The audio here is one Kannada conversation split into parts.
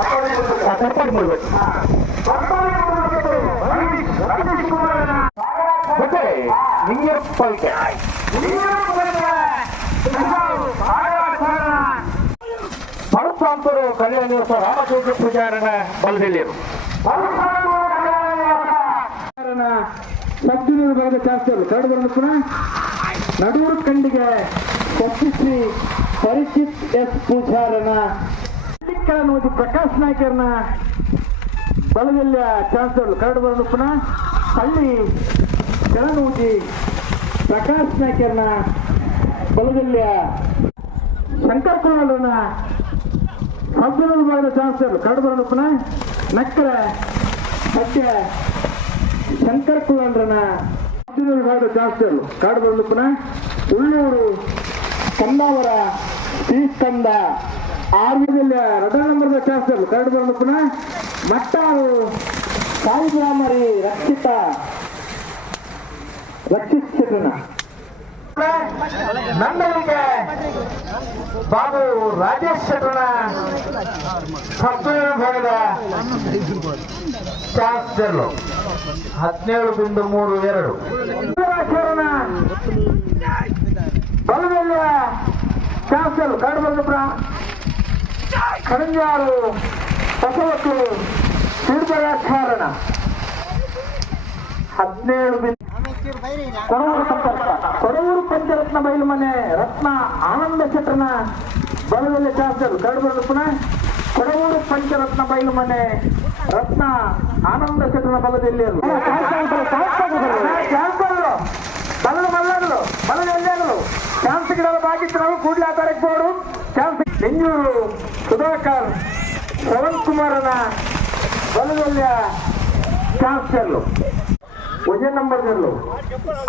ಸರ್ಪಾಡಿ ಮಾಡಬೇಕು. ಮತ್ತೆ ಲಿಂಗಪ್ಪಳಿಕೆ ಪರಪ್ರಾಂತರು ಕಲ್ಯಾಣ ದಿವಸ ರಾಮಚಂದ್ರ ಪೂಜಾರನ ಬಲದಲ್ಲಿರು ಸಬ್ಜಿನೂರು ಬರೆದ ಶಾಸ್ತ್ರರು ಕರಡು ಬರೆದ ಪುನಃ ನಡೂರು ಕಂಡಿಗೆ ಶ್ರೀ ಪರಿಚಿತ್ ಎಸ್ ಪೂಜಾರನ ನೋದಿ ಪ್ರಕಾಶ್ ನಾಯ್ಕರ್ನ ಬಲದಲ್ಲಿಯ ಶಾಸ್ತ್ರರು ಕರಡು ಬರೆದ ಪುನಃ ಹಳ್ಳಿ ಕೆಳನೂಜಿ ಪ್ರಕಾಶ್ ನಾಯ್ಕರ್ನ ಬಲದಲ್ಲಿಯ ಶಂಕರ್ ಕುಮಾರನ ಸಬ್ಜಿನೂರು ಬರೆದ ಶಾಸ್ತ್ರರು ಕರಡು ಬರೆದ ಪುನಃ ನಕ್ಕರ ಸತ್ಯ ಶಂಕರ್ ಕುಲಾಂಡ್ರನ ಭಾಗದ ಶಾಸ್ತ್ರರು ಕಾಡು ಬರಲು ಪುನಃ ಉಳ್ಳೂರು ಕಂದಾವರ ಶ್ರೀಸ್ಕಂದ ಆರ್ವಿದಲ್ಲಿ ರಥ ನಂಬರದ ಶಾಸ್ತ್ರರು ಕಾಡು ಬರಲು ಪುನಃ ಮಟ್ಟಾರು ಸಾಯಿಬ್ರಾಮರಿ ರಕ್ಷಿಸಿದ ನನ್ನವರಿಗೆ ಬಾಬು ರಾಜೇಶ್ ಶೆಟ್ಟಣ ಭಾಗದ ಶಾಸ್ತ್ರರು 17.32 ಬಲದಲ್ಲಿಯ ಶಾಸ್ತ್ರರು ಕಾಡು ಬಂದಪುರ ಕರಂಜಾರು ಬಸವಕ್ಕೂ ತೀರ್ಥಯಾಚಾರಣ 17 ಕೊಡವೂರು ಪಂಚರತ್ನ ಬಯಲು ಮನೆ ರತ್ನ ಆನಂದ ಶೆಟ್ಟರನ ಬಲದಲ್ಲಿ ಶಾಸ್ತ್ರರು ಕಾಡು ಬಂದ ಪುನಃ ಕೊಡವೂರು ಪಂಚರತ್ನ ಬಯಲು ಮನೆ ರತ್ನ ಆನಂದ ಶೆಟ್ಟರನ ಬಲದಲ್ಲಿ ಬಲದ ಮಲ್ಲಗಳು ಬಲದ ಎಲ್ಲೆಗಳು ಚಾನ್ಸ್ ಗಿಡದ ಬಾಗಿತ್ತು ನಾವು ಕೂಡಲೇ ಆ ತಾರೀಕು ಬೋರ್ಡು ಚಾನ್ಸ್ ಬೆಂಗಳೂರು ಸುಧಾಕರ್ ಶ್ರವಣ್ ಕುಮಾರನ ಬಲದಲ್ಲಿಯ ಚಾನ್ಸರ್ಲು ಒಜೆ ನಂಬರ್ಗಳು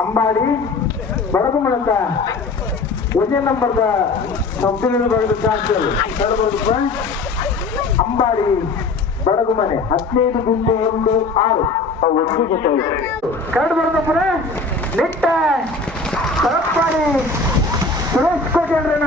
ಅಂಬಾಡಿ ಬಡಗುಮಳಕ ಒಜೆ ನಂಬರ್ದ ಸಬ್ಜಿನಲ್ಲಿ ಬರೆದ ಚಾನ್ಸರ್ಲು ಕಡಬ ಅಂಬಾಡಿ ಬಡಗುಮನೆ 15.16 ಕರಡು ಬರೆದ ಪುನಃ ನಿಟ್ಟ ಸರಪ್ಪಾಡಿ ಸುರೇಶ್ ಕೋಟೆಯಲ್ರನ